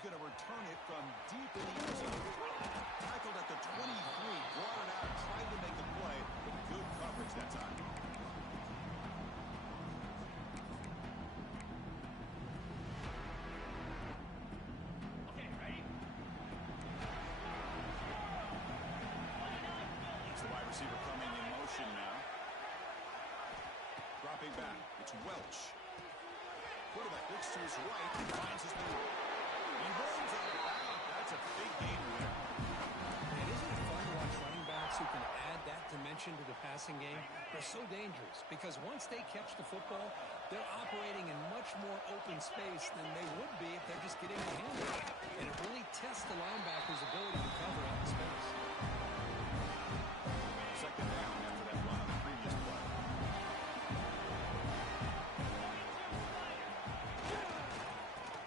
going to return it from deep in the end zone. Tackled at the 23, brought it out, tried to make a play, but good coverage that time. Okay, ready? It's the wide receiver coming in motion now. Dropping back, it's Welch. Quarterback looks to his right and finds his man. He runs out of bounds. That's a big gainer there. And isn't it fun to watch running backs who can add that dimension to the passing game? They're so dangerous because once they catch the football, they're operating in much more open space than they would be if they're just getting a hand on it. And it really tests the linebacker's ability to cover out in space. Second down after that run on the previous play.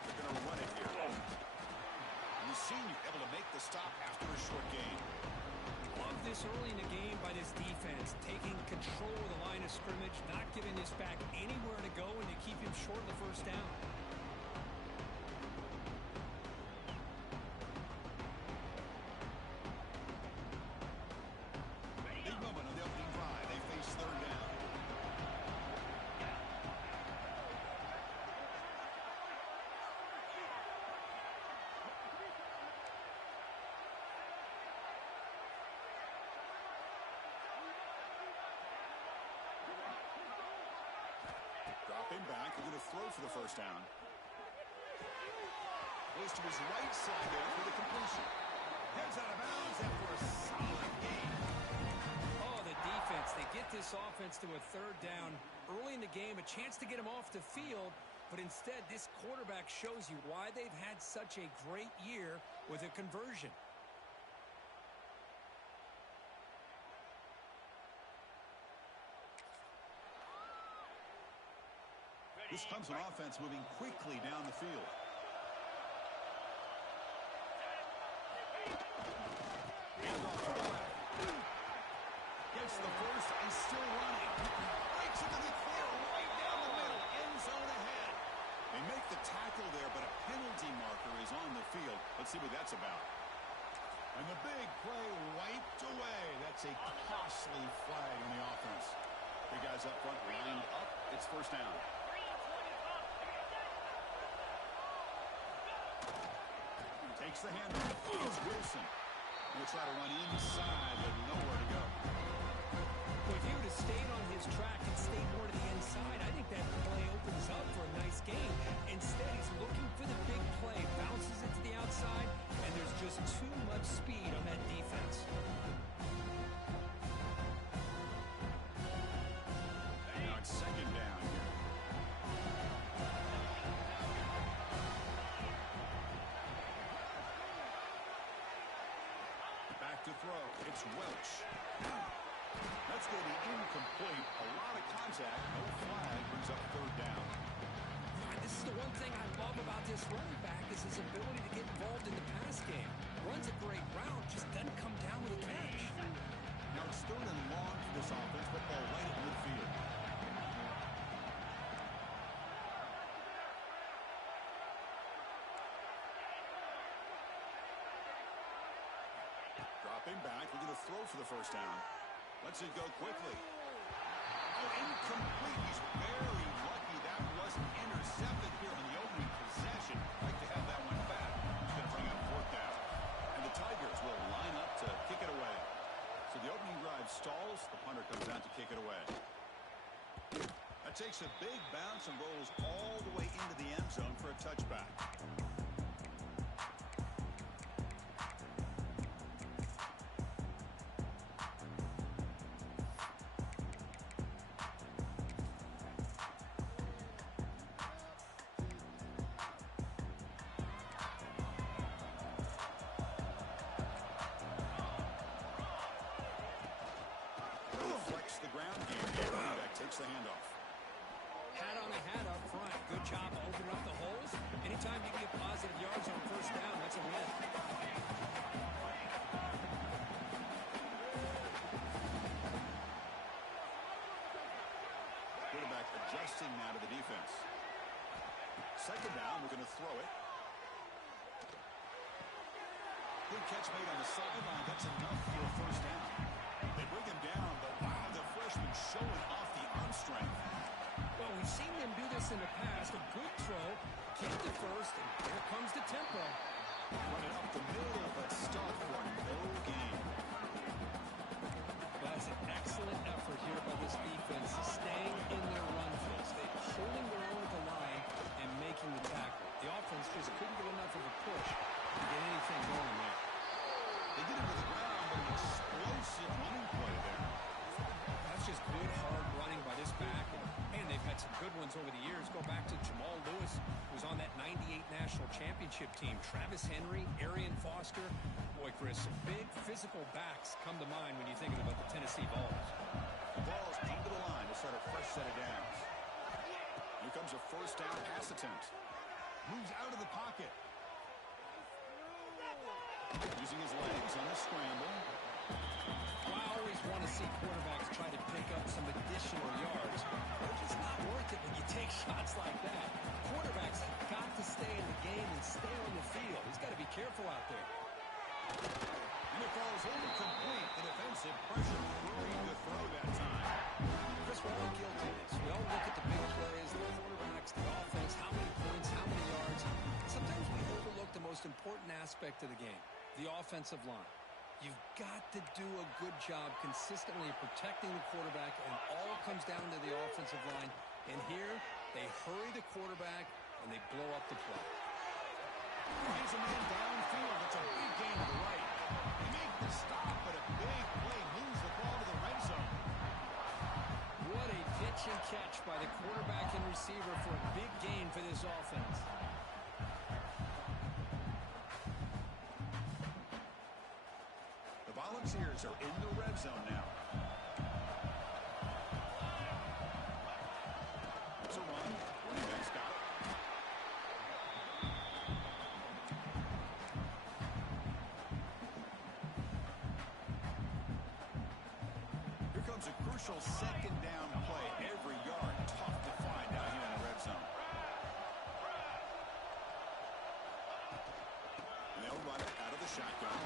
They're going to run it here. And the senior able to make the stop after a short gain. Love this early in the game by this defense, taking control of the line of scrimmage, not giving this back anywhere to go, and to keep him short of the first down. Big moment on the opening drive. They face third down. Dropping back, they're going to throw for the first down. Goes to his right side there for the completion. Heads out of bounds after a solid gain. Oh, the defense. They get this offense to a third down early in the game, a chance to get him off the field, but instead this quarterback shows you why they've had such a great year with a conversion. This Clemson offense moving quickly down the field. Handoff to the left. Gets the first and still running. Breaks into the clear right down the middle. End zone ahead. They make the tackle there, but a penalty marker is on the field. Let's see what that's about. And the big play wiped away. That's a costly flag on the offense. The guys up front lined up. It's first down. Takes the handoff. It's Wilson. He'll try to run inside, but nowhere to go. Well, if he would have stayed on his track and stayed more to the inside, I think that play opens up for a nice game. Instead, he's looking for the big play, bounces it to the outside, and there's just too much speed on that defense. Now it's second down here. Back to throw. It's Welch. That's going to be incomplete. A lot of contact. No flag. Brings up third down. This is the one thing I love about this running back is his ability to get involved in the pass game. Runs a great route, just doesn't come down with a catch. Now it's third and long for this offense. Football right at midfield. Dropping back, we're going to throw for the first down. Lets it go quickly. Oh, incomplete. He's very lucky that wasn't intercepted here on the opening possession. Like to have that one back. He's going to bring up fourth down. And the Tigers will line up to kick it away. So the opening drive stalls. The punter comes down to kick it away. That takes a big bounce and rolls all the way into the end zone for a touchback. Takes the handoff. Hat on a hat up front. Good job opening up the holes. Anytime you can get positive yards on first down, that's a win. Quarterback adjusting now to the defense. Second down, we're going to throw it. Good catch made on the sideline. That's enough for a first down. They bring him down, but wow, the freshman showing off the arm strength. Well, we've seen them do this in the past. A good throw, get the first, and here comes the tempo. Running up the middle, but stuck for no gain. Well, that's an excellent effort here by this defense, staying in their run fits. They're holding their own at the line and making the tackle. The offense just couldn't get enough of a push to get anything going there. They get him to the ground, but an explosive running play there. That's just good, hard running by this back. And they've had some good ones over the years. Go back to Jamal Lewis, who was on that 98 National Championship team. Travis Henry, Arian Foster. Boy, Chris, some big physical backs come to mind when you're thinking about the Tennessee Vols. The Vols come to the line to start a fresh set of downs. Here comes a first down pass attempt. Moves out of the pocket. Using his legs on the scramble. Well, I always want to see quarterbacks try to pick up some additional yards. They're just not worth it when you take shots like that. Quarterbacks have got to stay in the game and stay on the field. He's got to be careful out there. And it falls incomplete. The defensive pressure hurrying to throw that time. Chris, we're all guilty of this. We all look at the big plays, the quarterbacks, the offense, how many points, how many yards. Sometimes we overlook the most important aspect of the game, the offensive line. You've got to do a good job consistently protecting the quarterback, and all comes down to the offensive line. And here, they hurry the quarterback, and they blow up the play. Here's a man downfield. It's a big gain to the right. They make the stop, but a big play moves the ball to the red zone. What a pitch and catch by the quarterback and receiver for a big gain for this offense. The Volunteers are in the red zone now. It's a run. Running back's got it. Here comes a crucial second down play. Every yard tough to find down here in the red zone. And they'll run it out of the shotgun.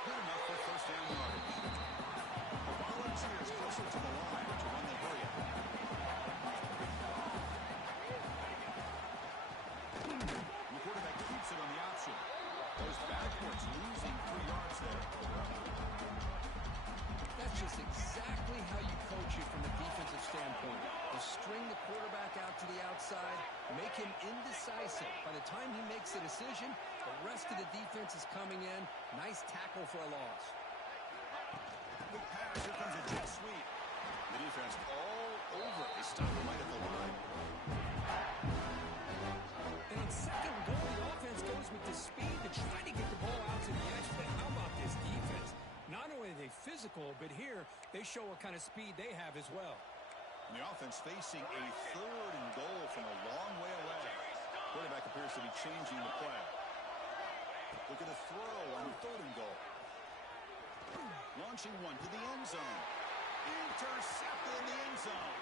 Good enough for first down yardage. The Volunteers closer to the line to run the hurry up. The quarterback keeps it on the option. Goes backwards, losing 3 yards there. That's just exactly how you coach it from a defensive standpoint. You string the quarterback out to the outside, make him indecisive. By the time he makes a decision, the rest of the defense is coming in. Nice tackle for a loss. Big pass, here comes a jet sweep. The defense all over. They stop him right at the line. And on second and goal, the offense goes with the speed to try to get the ball out to the edge. But how about this defense? Not only are they physical, but here they show what kind of speed they have as well. And the offense facing a third and goal from a long way away. Quarterback appears to be changing the play. Look at the throw on third and goal. Launching one to the end zone. Intercepted in the end zone.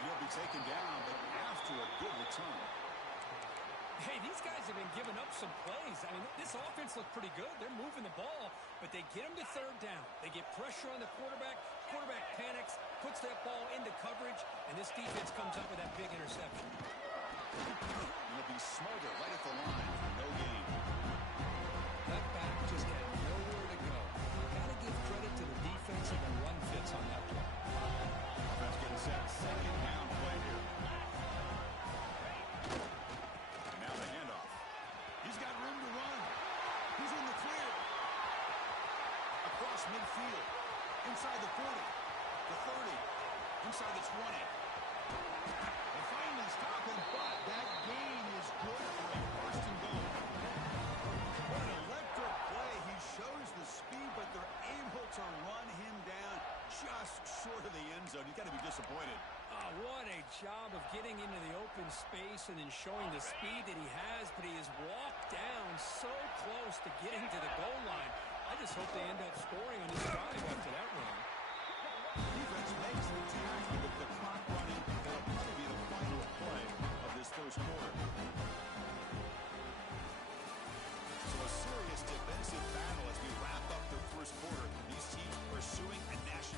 He'll be taken down, but after a good return. Hey, these guys have been giving up some plays. I mean, this offense looked pretty good. They're moving the ball, but they get them to third down. They get pressure on the quarterback. Quarterback panics, puts that ball into coverage, and this defense comes up with that big interception. He'll be smarter right at the line. No gain. That back just had nowhere to go. Got to give credit to the defense and the run fits on that play. Offense getting set. Second down play here. Now the handoff. He's got room to run. He's in the clear. Across midfield. Inside the 40. The 30. Inside the 20. They finally stop him, but that gain is good for a first and goal. What an electric play. He shows the speed, but they're able to run him down just short of the end zone. You've got to be disappointed. Oh, what a job of getting into the open space and then showing the speed that he has, but he has walked down so close to getting to the goal line. I just hope they end up scoring on this drive after that run. Defense makes the tackle with the clock running. That'll probably be the final play of this first quarter.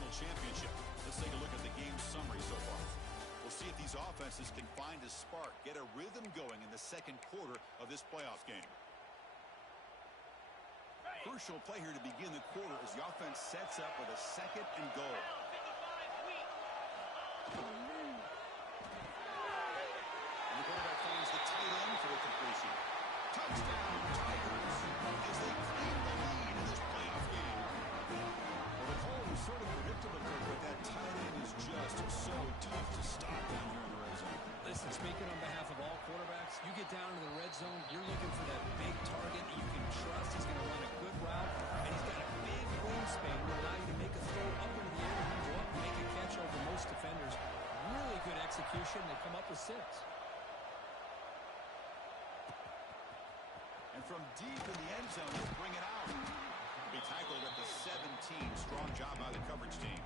national championship. Let's take a look at the game summary so far. We'll see if these offenses can find a spark, get a rhythm going in the second quarter of this playoff game. Crucial play here to begin the quarter as the offense sets up with a second and goal. And the quarterback finds the tight end for the completion. Touchdown, Tigers, as they claim the lead in this playoff game. Well, the call was sort of predictable, but that tight end is just so tough to stop down here in the red zone. Listen, speaking on behalf of all quarterbacks, you get down to the red zone, you're looking for that big target that you can trust. He's going to run a good route, and he's got a big wingspan to allow you to make a throw up into the air and go up and make a catch over most defenders. Really good execution. They come up with 6. And from deep in the end zone, he'll bring it out. Be tackled at the 17. Strong job by the coverage team.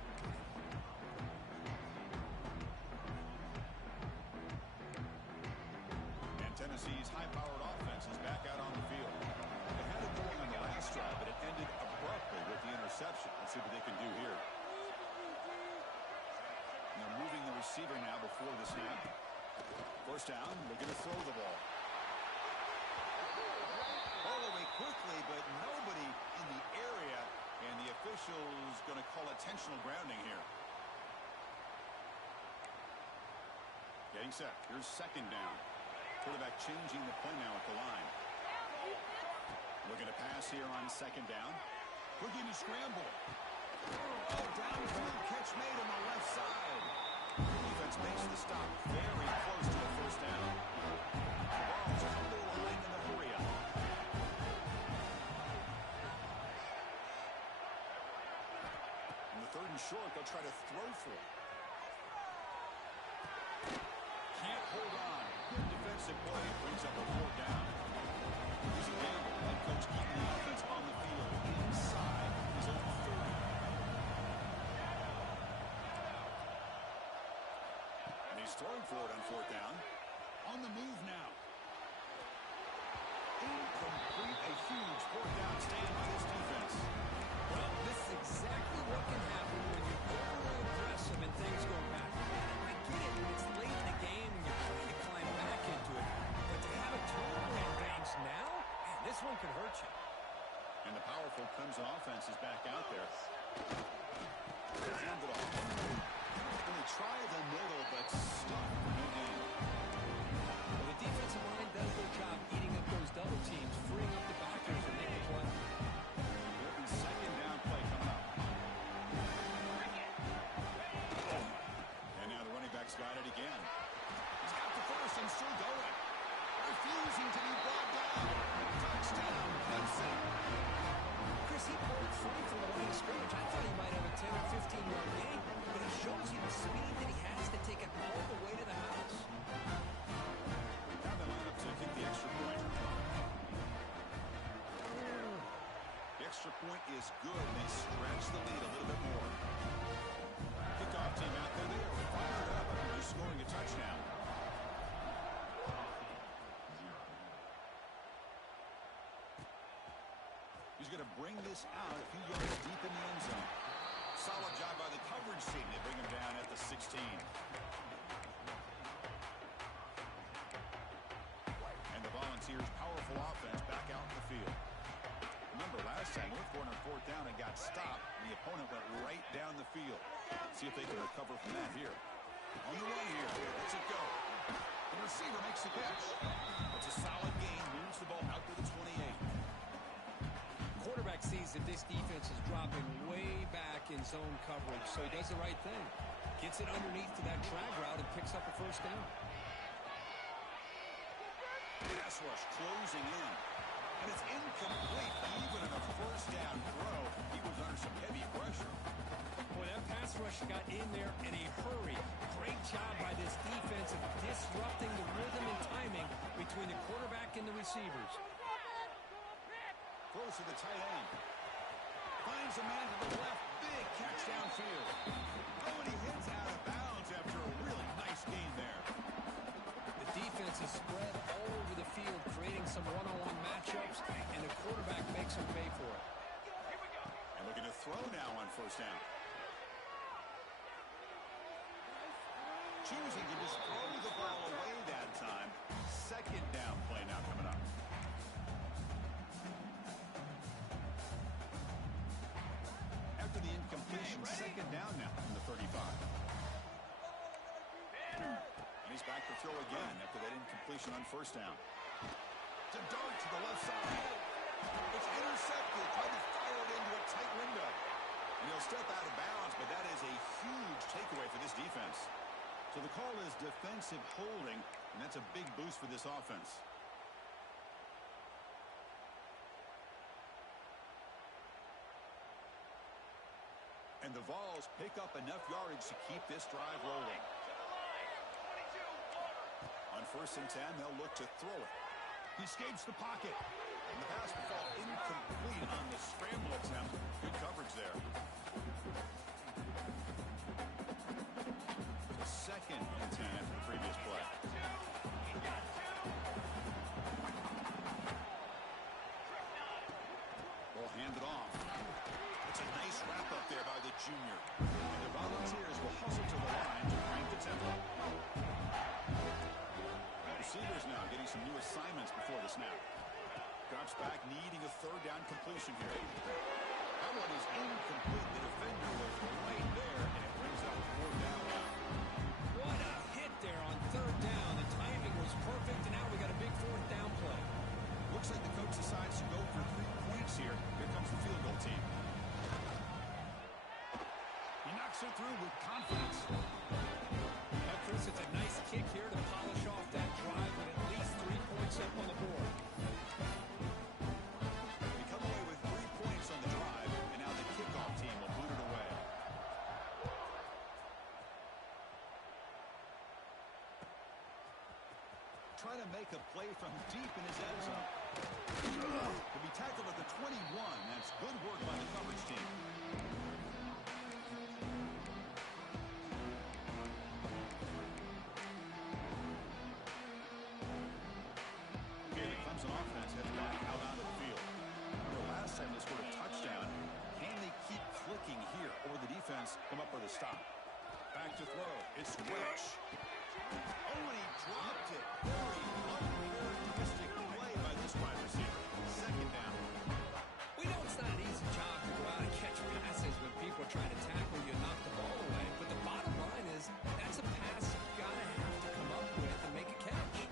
And Tennessee's high-powered offense is back out on the field. They had it going on the last drive, but it ended abruptly with the interception. Let's see what they can do here. And they're moving the receiver now before the snap. First down, looking to throw the ball. Ball away quickly, but nobody in the area, and the official's going to call intentional grounding here. Getting set. Here's second down. Quarterback changing the play now at the line. Looking to pass here on second down. Looking to scramble. Oh, downfield catch made on the left side. Defense makes the stop very close to a first down. Ball just under the line in the hurry up. In the third and short, they'll try to throw for it. Can't hold on. Good defensive play. Brings up a fourth down. Here's a gamble. Head coach keeping the offense on the field inside his own 30. And he's throwing for it on fourth down. On the move now. Incomplete. A huge fourth down stand by this defense. Well, this is exactly what can happen when you're overly aggressive and things go back. I get it when it's late in the game and you're trying to climb back into it. But to have a turnover and bounce now, man, this one could hurt you. And the powerful Clemson offense is back out there. Hand it off. And they try the middle, but stuck for no gain. Well, the defensive line does their job eating up those double teams, freeing up the backers and making the play. Second down play coming up. And now the running back's got it again. He's got the first and still going. Refusing to be brought down. Touchdown, Clemson. Chris, he pulled free from the line of scrimmage. I thought he might have a 10 or 15-yard gain, but it shows you the speed that he has to take it all the way to the house. Now they line up to kick the extra point. The extra point is good. They stretch the lead a little bit more. Kickoff team out there. They are fired up after just scoring a touchdown. He's going to bring this out a few yards deep in the end zone. Solid job by the coverage team. They bring him down at the 16. And the Volunteers' powerful offense back out in the field. Remember, last time we were for fourth down and got stopped. The opponent went right down the field. See if they can recover from that here. On the run here. Lets it go. The receiver makes the catch. It's a solid gain. Moves the ball out to the 28. Quarterback sees that this defense is dropping way back in zone coverage, so he does the right thing. Gets it underneath to that drag route and picks up a first down. Pass rush closing in. And it's incomplete. Even in a first down throw, he was under some heavy pressure. Boy, that pass rush got in there in a hurry. Great job by this defense of disrupting the rhythm and timing between the quarterback and the receivers. Throws to the tight end. Finds a man to the left. Big catch downfield. Oh, and he hits out of bounds after a really nice gain there. The defense is spread all over the field, creating some one-on-one matchups, and the quarterback makes them pay for it. And looking to throw now on first down. choosing to just throw the ball away that time. Second down play now coming up. After the incompletion, second down now from the 35. And he's back to throw again after that incompletion on first down. To dart to the left side. It's intercepted. Tried to fire it into a tight window. And he'll step out of bounds, but that is a huge takeaway for this defense. So the call is defensive holding, and that's a big boost for this offense. And the Vols pick up enough yardage to keep this drive rolling. On 1st and 10, they'll look to throw it. He escapes the pocket. And the pass will fall incomplete on the scramble attempt. Good coverage there. 2nd and 10 after the previous play. Ball handed off. It's a nice wrap up there by the junior. And the Volunteers will hustle to the line to crank the tempo. Receivers now getting some new assignments before the snap. Drops back, needing a 3rd down completion here. That one is incomplete. The defender was right there, and it brings up 4th down now. What a hit there on 3rd down. The timing was perfect, and now we got a big 4th down play. Looks like the coach decides to go for 3 points here. Here comes the field goal team. He knocks it through with confidence. Chris, it's a nice kick here to polish off that drive with at least 3 points up on the board. They come away with 3 points on the drive, and now the kickoff team will boot it away. Trying to make a play from deep in his end zone. To be tackled at the 21. That's good work by the coverage team. Clemson offense has got out onto the field. The last time they scored a touchdown. Can they keep clicking here, or the defense come up with a stop? Back to throw. It's Welch. Oh, and he dropped it. Very uncharacteristic play by this wide receiver. 2nd down. We know it's not an easy job to go out and catch passes when people are trying to tackle you and knock the ball away. But the bottom line is that's a pass you've got to have to come up with and make a catch.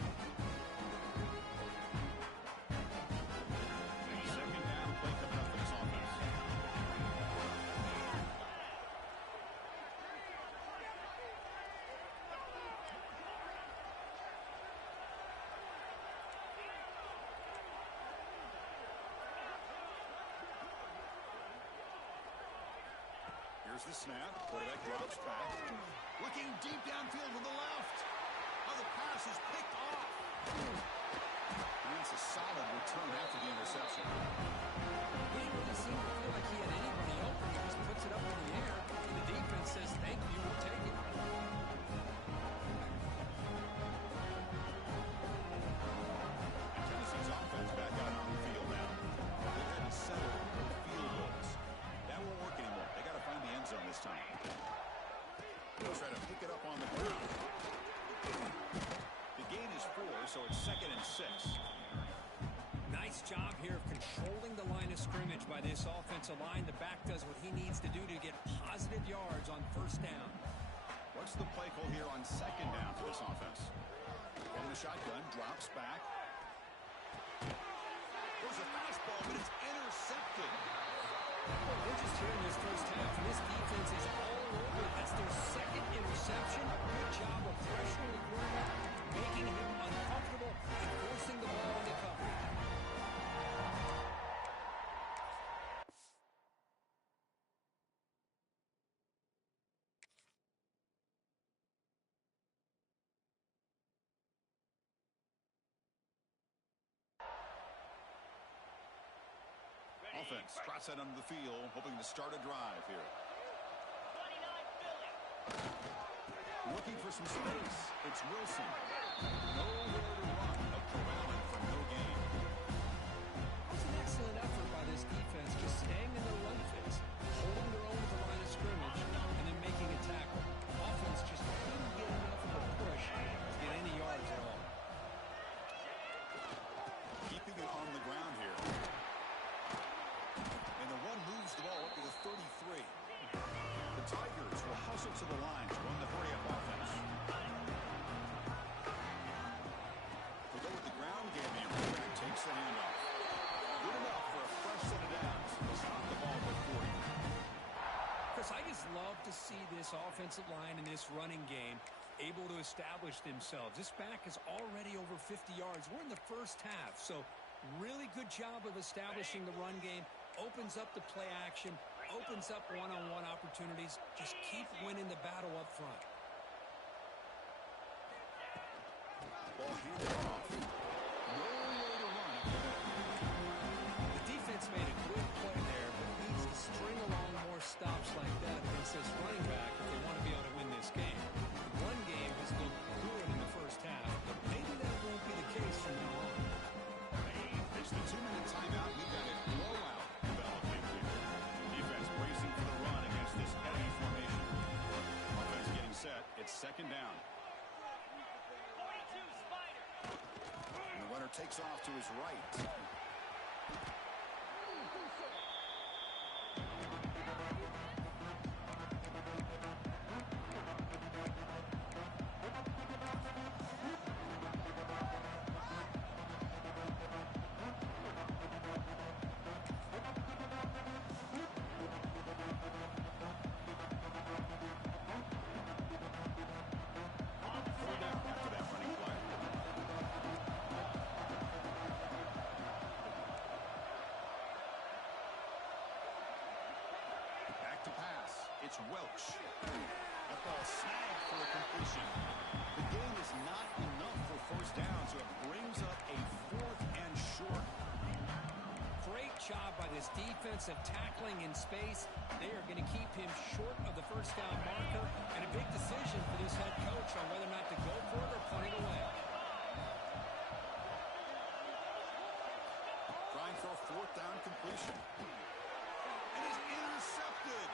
Here's the snap. Quarterback drops back. Looking deep downfield to the left. Oh, the pass is picked off. And it's a solid return after the interception. He didn't really seem to feel like he had anybody open. He just puts it up in the air, and the defense says, thank you, we'll take it. Tennessee's offense back out on the field now. They've had to settle for field goals. That won't work anymore. They got to find the end zone this time. They'll try to pick it up on the ground. The gain is 4, so it's 2nd and 6. Nice job here of controlling the line of scrimmage by this offensive line. The back does what he needs to do to get positive yards on 1st down. What's the play call here on 2nd down for this offense? From the shotgun, drops back. There's a fastball, but it's intercepted. Well, we're just here in this 1st half, and this defense is all over. That's their 2nd interception. Good job of pressuring the quarterback, making him uncomfortable, and forcing the ball into coverage. Offense trots that under the field, hoping to start a drive here. Looking for some space. It's Wilson. Nowhere to run, but corralling for no gain. It's an excellent effort by this defense, just staying in their run phase, holding their own at the line of scrimmage, and then making a tackle. Offense just couldn't get enough Chris, I just love to see this offensive line and this running game able to establish themselves. This back is already over 50 yards. We're in the first half, so really good job of establishing the run game. Opens up the play action, opens up one-on-one opportunities. Just keep winning the battle up front. Ball handed off. No way to run. The defense made a good play there, but needs to string along more stops like that against this running back if they want to be able to win this game. The run game has looked good in the first half, but maybe that won't be the case from now on. It's the 2-minute timeout. We've got a blowout developing here. Defense bracing for the run against this heavy formation. Offense getting set. It's second down. 42 Spider. And the runner takes off to his right. It's Welch. That ball snagged for a completion. The game is not enough for first down, so it brings up a 4th and short. Great job by this defensive tackling in space. They are going to keep him short of the first down marker, and a big decision for this head coach on whether or not to go for it or punt it away. Trying for a 4th down completion. And he's intercepted.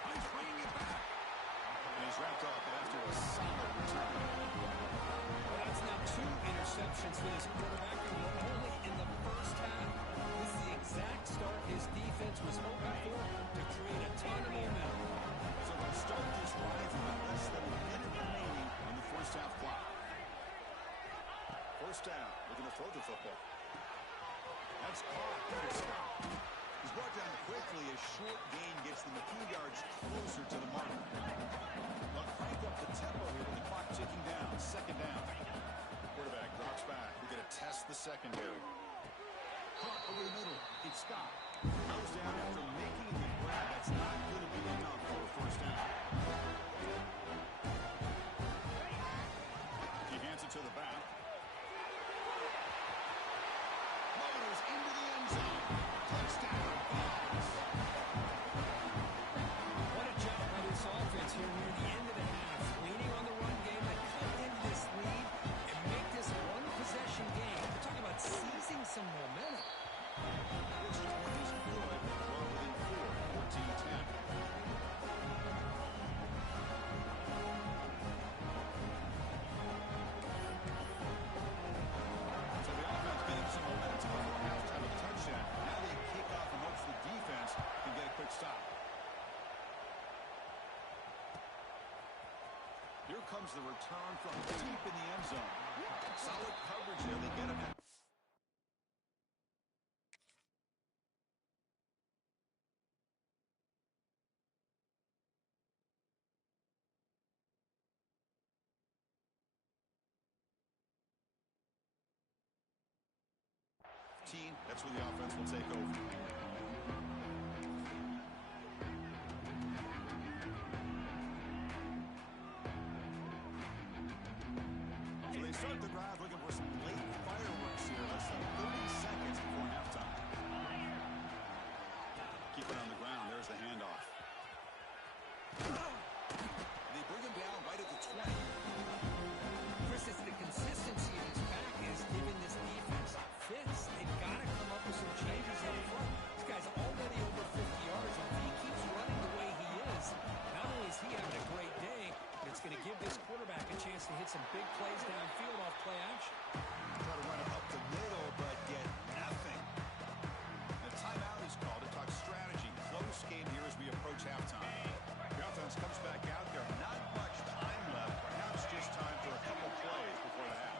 He's bringing it back. And he's wrapped up after a solid return. Well, that's now 2 interceptions for this quarterback, and we're only in the first half. This is the exact start his defense was hoping for to create a ton of momentum. So they'll start this drive with less than a minute remaining on the first half clock. First down. Looking to throw the football. That's caught. Good stop. He's brought down quickly. A short gain gets them a few yards closer to the mark. They'll crank up the tempo here with the clock ticking down. Second down. Quarterback drops back. We're going to test the secondary. Caught over the middle. It's Scott. Goes down after making the grab. That's not going to be enough for a first down. He hands it to the back. Motors into the end zone. Touchdown. What a job by this offense here near the end of the half. Leaning on the run game to cut into this lead and make this one-possession game. We're talking about seizing some momentum. This drive is good. Well within 14-10. So the offense getting some momentum before halftime with a touchdown. Now they kick off and hopes the defense can get a quick stop. Here comes the return from deep in the end zone. Solid coverage there. They get him at 15. That's where the offense will take over. So they start the drive looking for some late fireworks here. Less than 30 seconds before halftime. Keep it on the ground. There's the handoff. They bring him down right at the 20. Chris, it's the consistency of his back is giving this defense fits. They've got to come up with some changes up front. This guy's already over 50 yards. If he keeps running the way he is, not only is he having a great day, but it's going to give this quarterback a chance to hit some big plays downfield off play action. Try to run it up the middle, but get nothing. The timeout is called to talk strategy. Close game here as we approach halftime. The offense comes back out there. Not much time left. Perhaps just time for a couple plays before the half.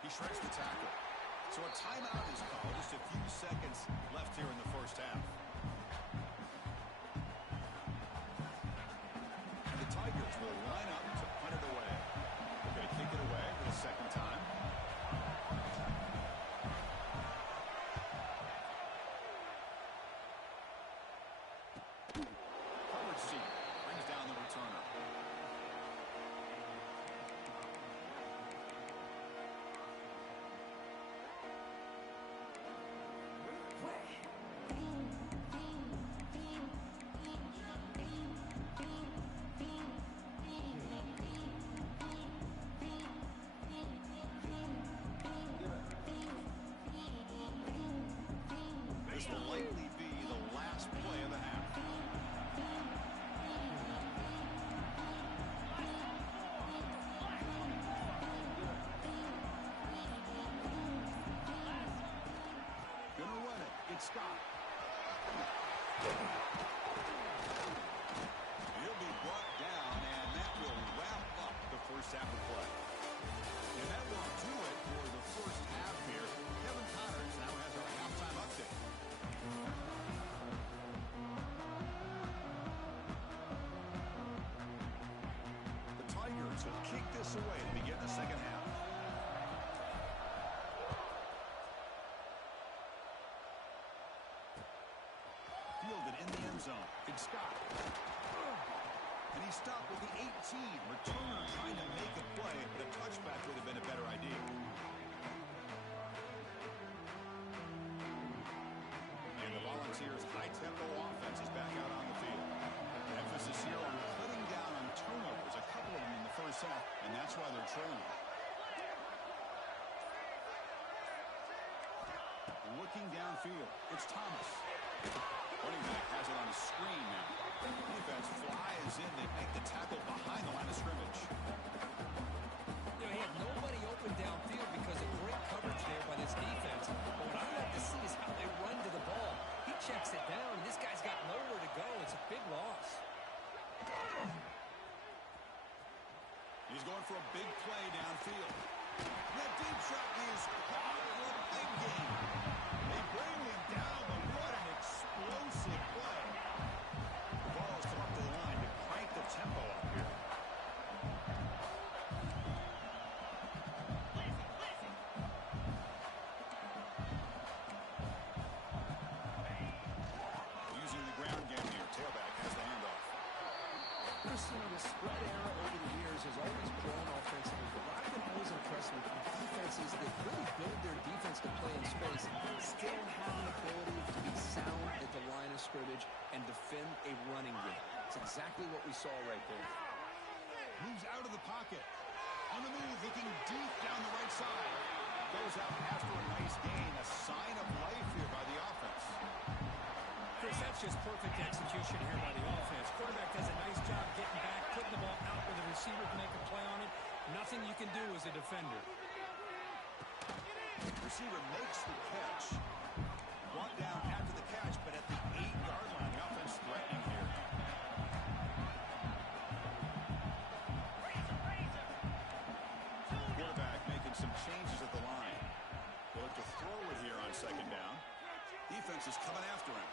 He shreds the tackle. So a timeout is called. Just a few seconds left here in the first half. will line up to punt it away. They're going to kick it away for the second time. Coverage seat brings down the returner. This will likely be the last play of the half. Gonna run it. It's Scott. He'll be brought down, and that will wrap up the first half of play. And that will do it for the first half here. Kevin Connors now has our halftime update. The Tigers will kick this away to begin the second half. Fielded in the end zone. Big Scott. And he stopped with the 18. Returner trying to make a play, but a touchback would have been a better idea. And the Volunteers' high-tempo offense is back out on the field. Emphasis here on cutting down on turnovers, a couple of them in the first half, and that's why they're trailing. Looking downfield, it's Thomas. Running back has it on a screen now. Defense flies in. They make the tackle behind the line of scrimmage. You know, he had nobody open downfield because of great coverage there by this defense. But what I like to see is how they run to the ball. He checks it down, and this guy's got nowhere to go. It's a big loss. He's going for a big play downfield. That deep shot is caught for a big game. They bring him down, but what an explosive play. The ball has come up to the line to crank the tempo up here. Using the ground game here. Tailback has the handoff. The spread era over the years has always grown offensively, but what I've been always impressed with defenses that really build their defense to play in space still have an ability to be sound at the line of scrimmage and defend a running game. It's exactly what we saw right there. Moves out of the pocket. On the move, looking deep down the right side. Goes out after a nice gain. A sign of life here by the offense. Chris, that's just perfect execution here by the offense. Quarterback does a nice job getting back, putting the ball out where the receiver can make a play on it. Nothing you can do as a defender. Receiver makes the catch. Brought down after the catch, but at the 8-yard line, the offense threatening here. Quarterback making some changes at the line. They'll look to throw it here on second down. Defense is coming after him.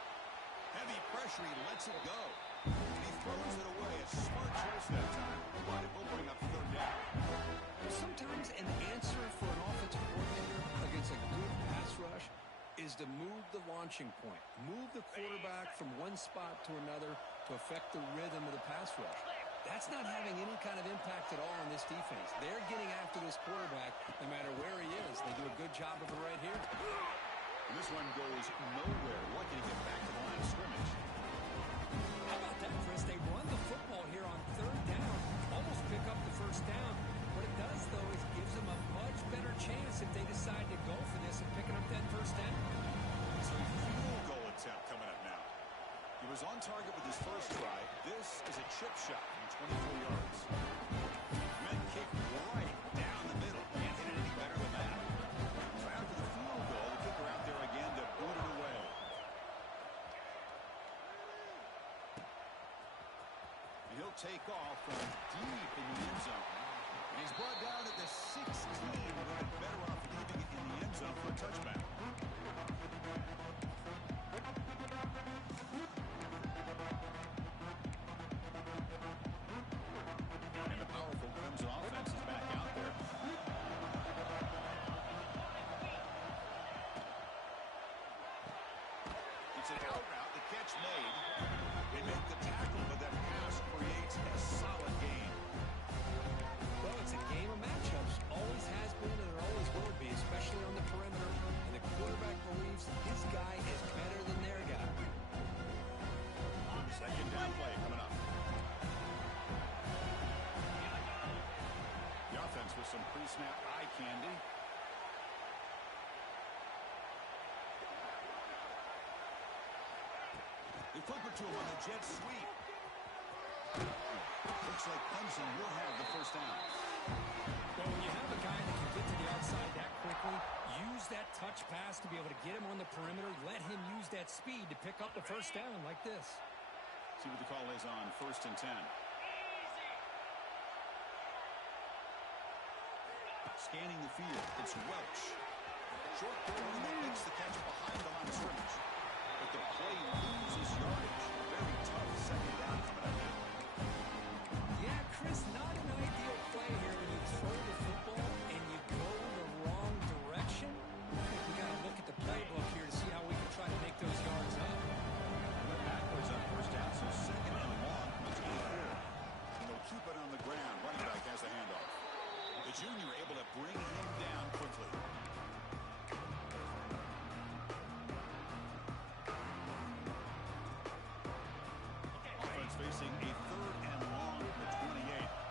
Heavy pressure, he lets it go. And he throws it away. A smart choice that time. But it will bring up third down. Sometimes an answer for an offensive coordinator against a good pass rush is to move the launching point. Move the quarterback from one spot to another to affect the rhythm of the pass rush. That's not having any kind of impact at all on this defense. They're getting after this quarterback no matter where he is. They do a good job of it right here. And this one goes nowhere. Lucky to get back to the line of scrimmage. How about that, Chris? They run the football here on third down, almost pick up the first down. What it does, though, is gives them a much better chance if they decide to go for this and picking up that first down. It's a field goal attempt coming up now. He was on target with his first try. This is a chip shot from 24 yards. Men kick right down the middle. Can't hit it any better than that. So after the field goal, the kicker out there again to boot it away. He'll take off from deep in the end zone. And he's brought down at the 16. But better off leaving it in the end zone for a touchback. It's an out route. The catch made. They make the tackle, but that pass creates a solid gain. Well, it's a game of matchups. Always has been and it always will be, especially on the perimeter. And the quarterback believes his guy is better than their guy. Second down play coming up. The offense with some pre-snap eye candy. They flip it to him on the jet sweep. Looks like Clemson will have the first down. Well, when you have a guy that can get to the outside that quickly, use that touch pass to be able to get him on the perimeter, let him use that speed to pick up the first down like this. See what the call is on 1st and 10. Scanning the field, it's Welch. Short throw that makes the catch behind the line of scrimmage. But the play loses yardage. Very tough second down coming up now. Yeah, Chris, not an ideal play here when you throw the football and you go the wrong direction. I think we got to look at the playbook here to see how we can try to make those yards up. Went backwards on first down, so second and long from the 24. And they'll keep it on the ground. Running back has the handoff. The junior able to bring him down quickly. Offense facing a third and long from the 28.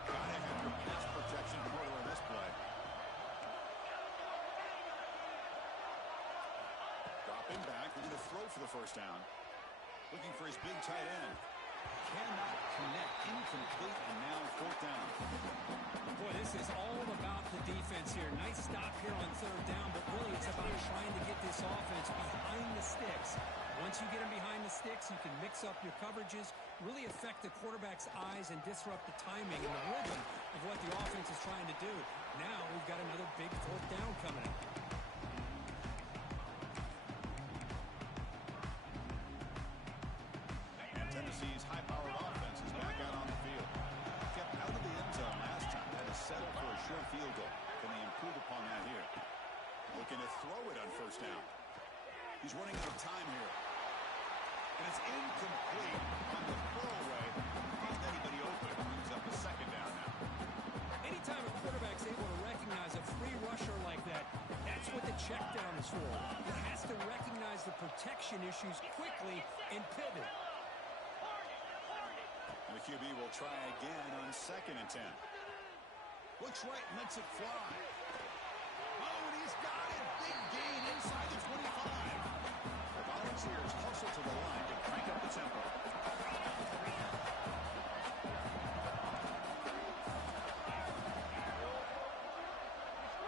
Gotta have your pass protection in order on this play. Dropping back, we're going to throw for the first down. Looking for his big tight end. Cannot connect, incomplete, and now fourth down. Boy, this is all about the defense here. Nice stop here on third down, but really it's about trying to get this offense behind the sticks. Once you get them behind the sticks, you can mix up your coverages, really affect the quarterback's eyes and disrupt the timing and the rhythm of what the offense is trying to do. Now we've got another big fourth down coming up. Tennessee's high-powered offense is back out on the field. Kept out of the end zone last time. That is settled for a short field goal. Can they improve upon that here? Looking to throw it on first down. He's running out of time here. And it's incomplete on the throwaway. Find anybody open. Brings up a second down now. Anytime a quarterback's able to recognize a free rusher like that, that's what the check down is for. He has to recognize the protection issues quickly and pivot. And the QB will try again on 2nd and 10. Looks right, lets it fly. Oh, and he's got it. Big gain inside the 25. The Volunteers hustle to the line to crank up the tempo.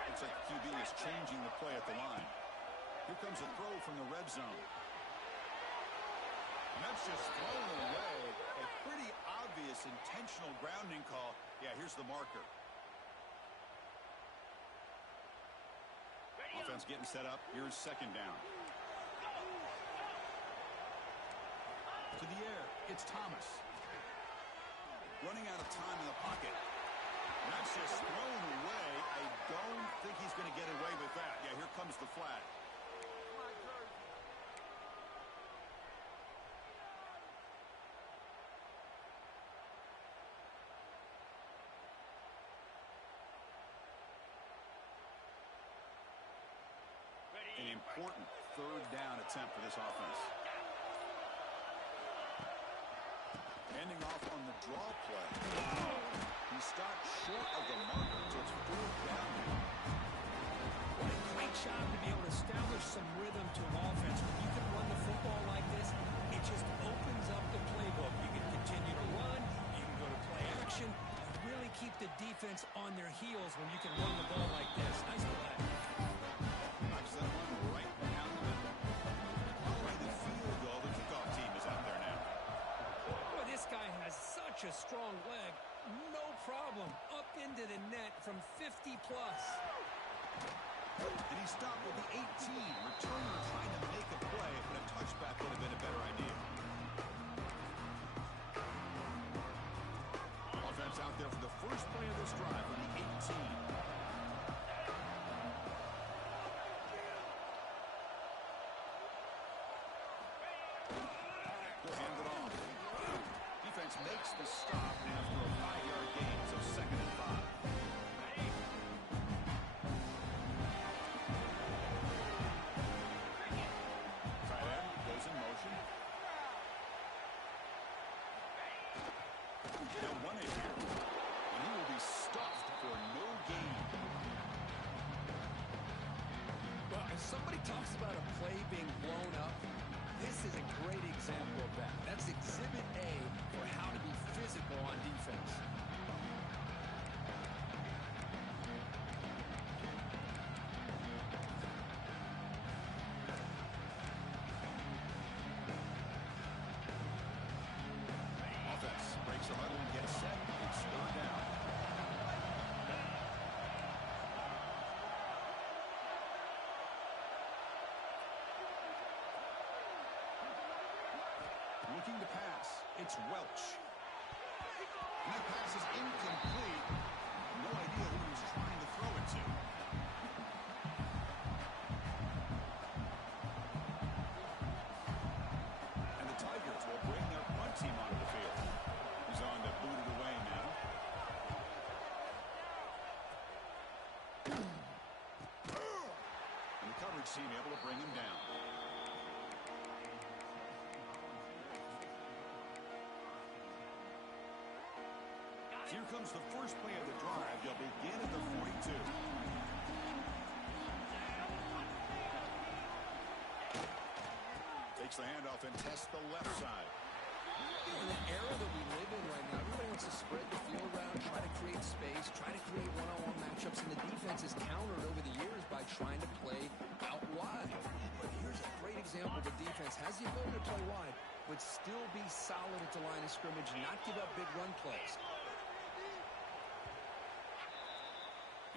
Looks like the QB is changing the play at the line. Here comes a throw from the red zone. And that's just thrown away. A pretty obvious intentional grounding call. Yeah, here's the marker. Offense getting set up. Here's second down. To the air. It's Thomas. Running out of time in the pocket. And that's just thrown away. I don't think he's going to get away with that. Yeah, here comes the flag. An important third down attempt for this offense. Handing off on the draw play. He stopped short of the marker, so it's fourth down. What a great job to be able to establish some rhythm to an offense. When you can run the football like this, it just opens up the playbook. You can continue to run. You can go to play action. Really keep the defense on their heels when you can run the ball like this. Nice play. Knocks that one right down the middle. Following the field goal, the kickoff team is out there now. Boy, this guy has such a strong leg. No problem. Up into the net from 50 plus. And he stopped with the 18. Returner trying to make a play, but a touchback would have been a better idea. Offense out there for the first play of this drive from the 18. defense makes the stop after a 5-yard gain, so 2nd and 5. Tight end goes in motion. They'll run it here, and he will be stuffed for no gain. Well, if somebody talks about a play being blown up, this is a great example of that. That's Exhibit A for how to be physical on defense. Offense breaks the huddle and gets set. It's 3rd down. Looking to pass. It's Welch. And that pass is incomplete. No idea who he was trying to throw it to. And the Tigers will bring their punt team onto the field. He's on to boot it away now. And the coverage team able to bring him down. Here comes the first play of the drive. They'll begin at the 42. Takes the handoff and tests the left side. In the era that we live in right now, everybody wants to spread the field around, try to create space, try to create one-on-one matchups, and the defense has countered over the years by trying to play out wide. But here's a great example. The defense has the ability to play wide, but still be solid at the line of scrimmage, not give up big run plays.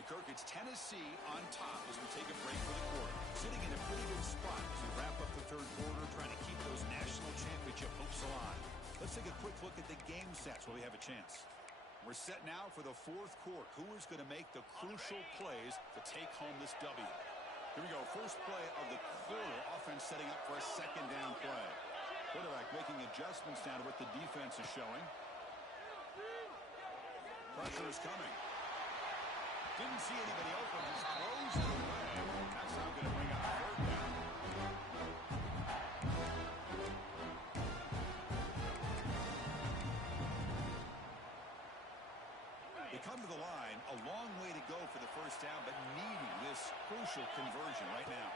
Kirk, it's Tennessee on top as we take a break for the quarter. Sitting in a pretty good spot as we wrap up the 3rd quarter, trying to keep those national championship hopes alive. Let's take a quick look at the game stats while we have a chance. We're set now for the 4th quarter. Who is going to make the crucial plays to take home this W? Here we go. First play of the quarter. Offense setting up for a 2nd down play. Quarterback making adjustments down to what the defense is showing. Pressure is coming. Didn't see anybody open. Just throws it away. That's now going to bring up 3rd down. They come to the line. A long way to go for the 1st down, but needing this crucial conversion right now.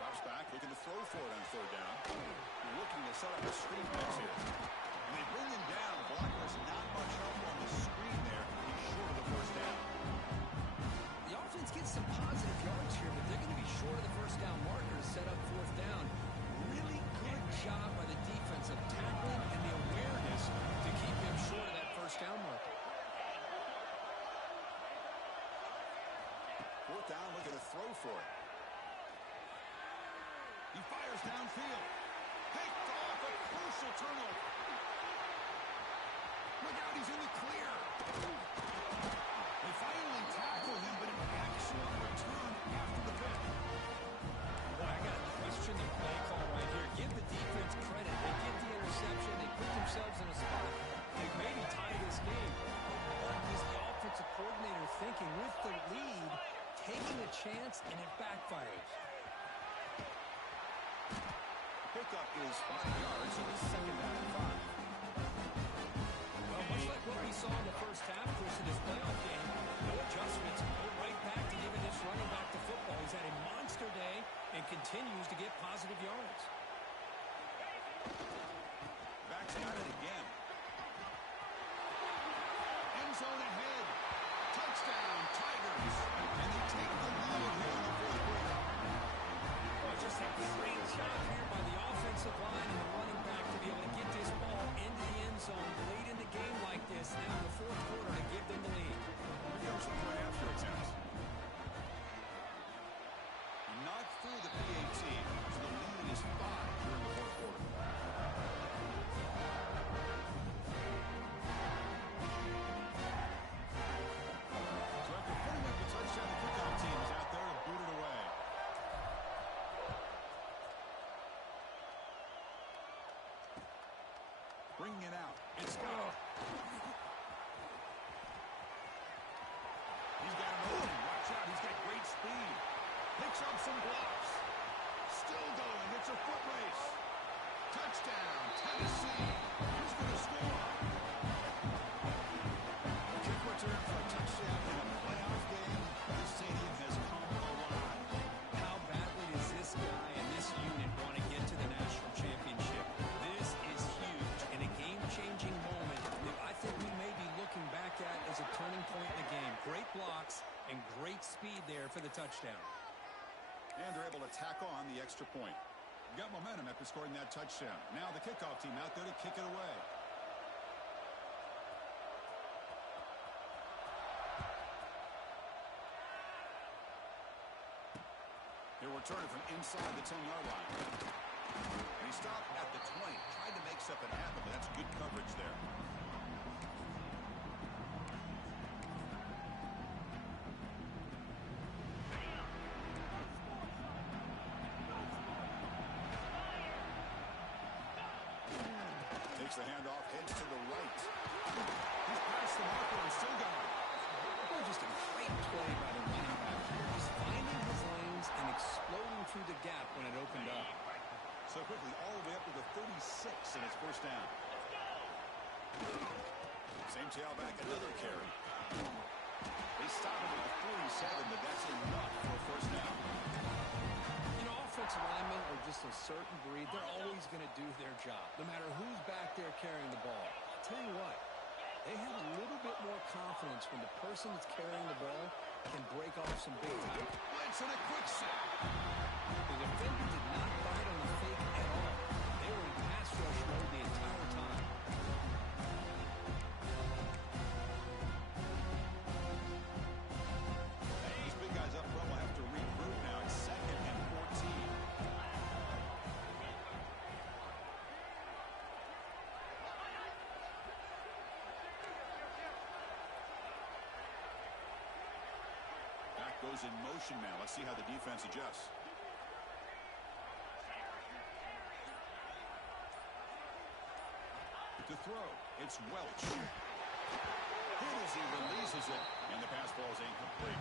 Drops back, looking to throw for it on 3rd down. They're looking to set up a screen pass here. And they bring him down. Blocker's not much help on the screen there. He's short of the 1st down. The offense gets some positive yards here, but they're going to be short of the 1st down marker to set up 4th down. Really good job by the defense of tackling and the awareness to keep him short of that 1st down marker. 4th down, looking to throw for it. He fires downfield. Picked off, a crucial turnover. Look out, he's in the clear. They finally tackle him, but an excellent return after the pick. Boy, I got to question the play call right here. Give the defense credit. They get the interception. They put themselves in a spot. They maybe tie this game. What is the offensive coordinator thinking with the lead, taking a chance, and it backfires? Pickup is 5 yards, so it's 2nd down and 5. Well, much like what we saw in the 1st half, Chris, in this playoff game, no adjustments. Go right back to giving this running back the football. He's had a monster day and continues to get positive yards. Back's got it again. End zone ahead. Touchdown, Tigers. And they take the lead here in the 4th quarter. Well, just a great job here by the offensive line and the running back to be able to get this ball into the end zone late in the game like this. Now in the 4th quarter to give them the lead. Here's the point after attempt. Not through the PAT, so the lead is 5 here in the 4th quarter. So after putting up the touchdown, the kickoff team is out there to boot it away. Bringing it out. It's gone. He's got an opening. Watch out. He's got great speed. Picks up some blocks. Still going. It's a foot race. Touchdown, Tennessee. Who's going to score? A kick return for a touchdown in a playoff game. This stadium has come alive. How badly does this guy and this unit want to get to the national championship? This is huge and a game-changing moment that I think we may be looking back at as a turning point in the game. Great blocks and great speed there for the touchdown. And they're able to tack on the extra point. Got momentum after scoring that touchdown. Now the kickoff team out there to kick it away. He'll return it from inside the 10-yard line. And he stopped at the 20. Tried to make something happen, but that's good coverage there. Takes the handoff, heads to the right. He's past the marker and still going. Just a great play by the running back here. Just finding his lanes and exploding through the gap when it opened up. So quickly, all the way up to the 36 and it's first down. Same tailback, another carry. They stop him at the 47, but that's enough for a first down. You know, offensive linemen are just a certain breed. They're always going to do their job, no matter who's back there carrying the ball. I'll tell you what, they have a little bit more confidence when the person that's carrying the ball can break off some big time. Blitz and a quick sack. The defender did not bite on the fake at all. They were in pass rush mode the entire time. These big guys up front will have to regroup now. It's 2nd and 14. Back goes in motion now. Let's see how the defense adjusts. To throw, it's Welch. Hit as he releases it, and the pass ball is incomplete.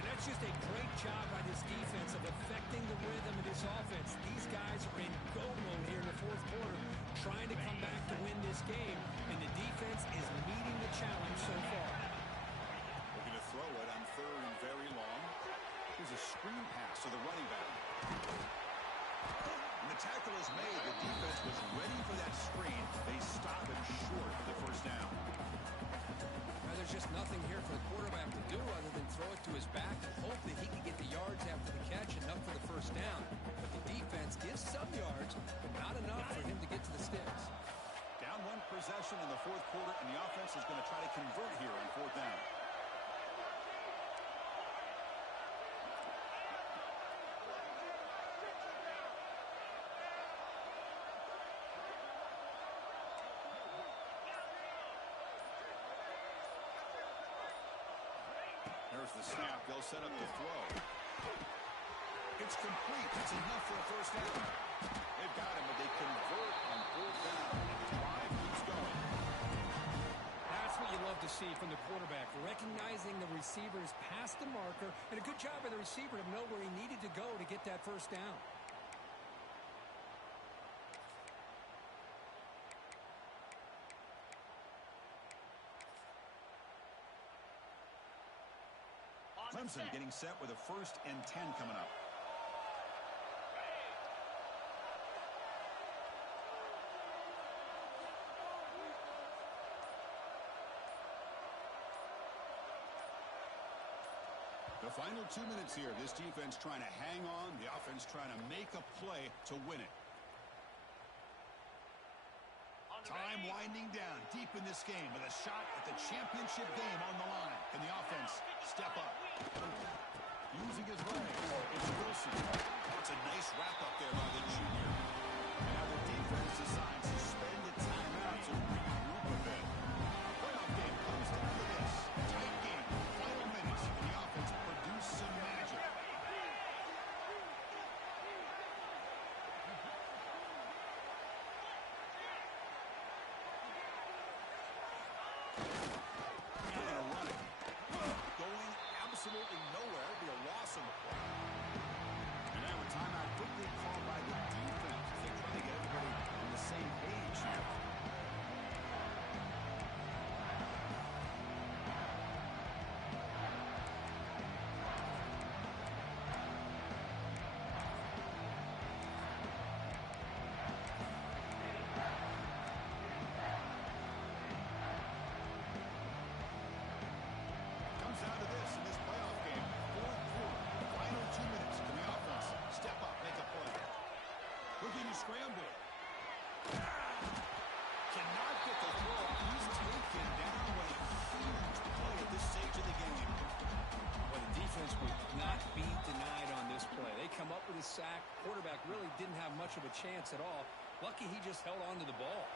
And that's just a great job by this defense of affecting the rhythm of this offense. These guys are in go mode here in the fourth quarter, trying to come back to win this game, and the defense is meeting the challenge so far. Looking to throw it on 3rd and very long. Here's a screen pass to the running back. When the tackle is made, the defense was ready for that screen. They stop him short of the first down. Now, there's just nothing here for the quarterback to do other than throw it to his back and hope that he can get the yards after the catch, enough for the first down. But the defense gives some yards, but not enough for him to get to the sticks. Down one possession in the fourth quarter, and the offense is going to try to convert here on 4th down. There's the snap. They'll set up the throw. It's complete. That's enough for a first down. They've got him, but they convert on 4th down. Drive keeps going. That's what you love to see from the quarterback, recognizing the receivers past the marker, and a good job by the receiver to know where he needed to go to get that first down. Clemson getting set with a 1st and 10 coming up. The final 2 minutes here. This defense trying to hang on. The offense trying to make a play to win it. Time winding down deep in this game with a shot at the championship game on the line. Can the offense step up? Using his legs, it's Wilson. That's a nice wrap-up there by the junior. Now the defense decides to spend a timeout to regroup a bit. Playoff game comes down to this. Tight game, final minutes, and the offense produced some magic. absolutely nowhere. It'll be a loss on the play. And now a timeout quickly called by the defense as they try to get everybody on the same page here. Comes down to this in this playoff game. Fourth quarter, final 2 minutes. Can the offense step up, make a play? Looking to scramble. Cannot get the throw. He's taken down with a huge play at this stage of the game. Well, the defense would not be denied on this play. They come up with a sack. Quarterback really didn't have much of a chance at all. Lucky he just held on to the ball.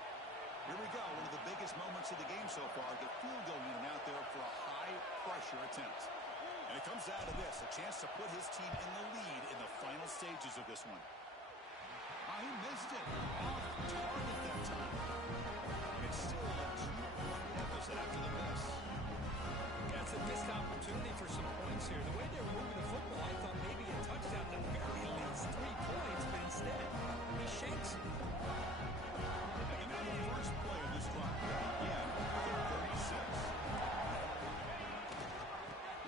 Here we go. One of the biggest moments of the game so far. The field goal unit out there for a high-pressure attempt. And it comes down to this, a chance to put his team in the lead in the final stages of this one. He missed it. Off target that time. And it's still a 2-point deficit after the miss. Yeah, it's a missed opportunity for some points here. The way they were moving the football, I thought maybe a touchdown, at the very least 3 points, but instead, he shakes it. And now the first play of this drive again after 36.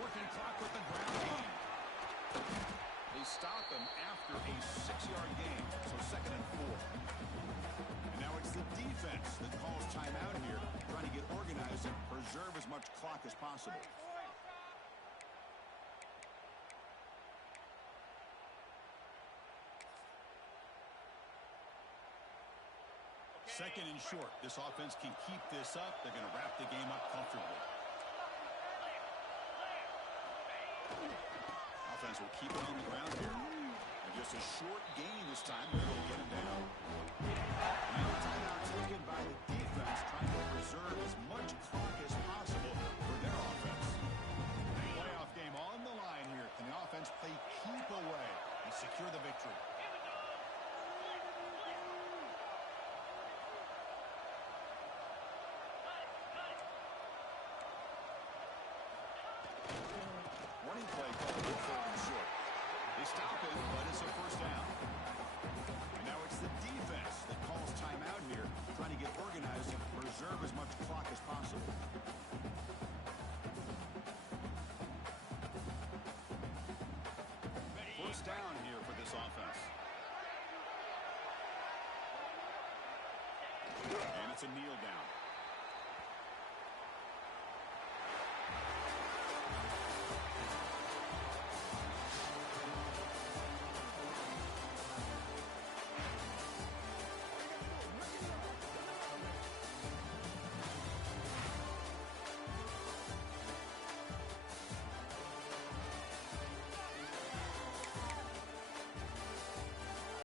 Working clock with the ground game. They stop him after a 6-yard gain, so 2nd and 4. And now it's the defense that calls timeout here, trying to get organized and preserve as much clock as possible. Second and short. This offense can keep this up. They're going to wrap the game up comfortably. Offense will keep it on the ground here. And just a short gain this time. They're able to get him down. And now a timeout taken by the defense, trying to preserve as much clock as possible for their offense. A playoff game on the line here. Can the offense play keep away and secure the victory? Running play called for 3rd and short. They stop it, but it's a first down. And now it's the defense that calls timeout here, trying to get organized and preserve as much clock as possible. First down here for this offense. And it's a kneel down.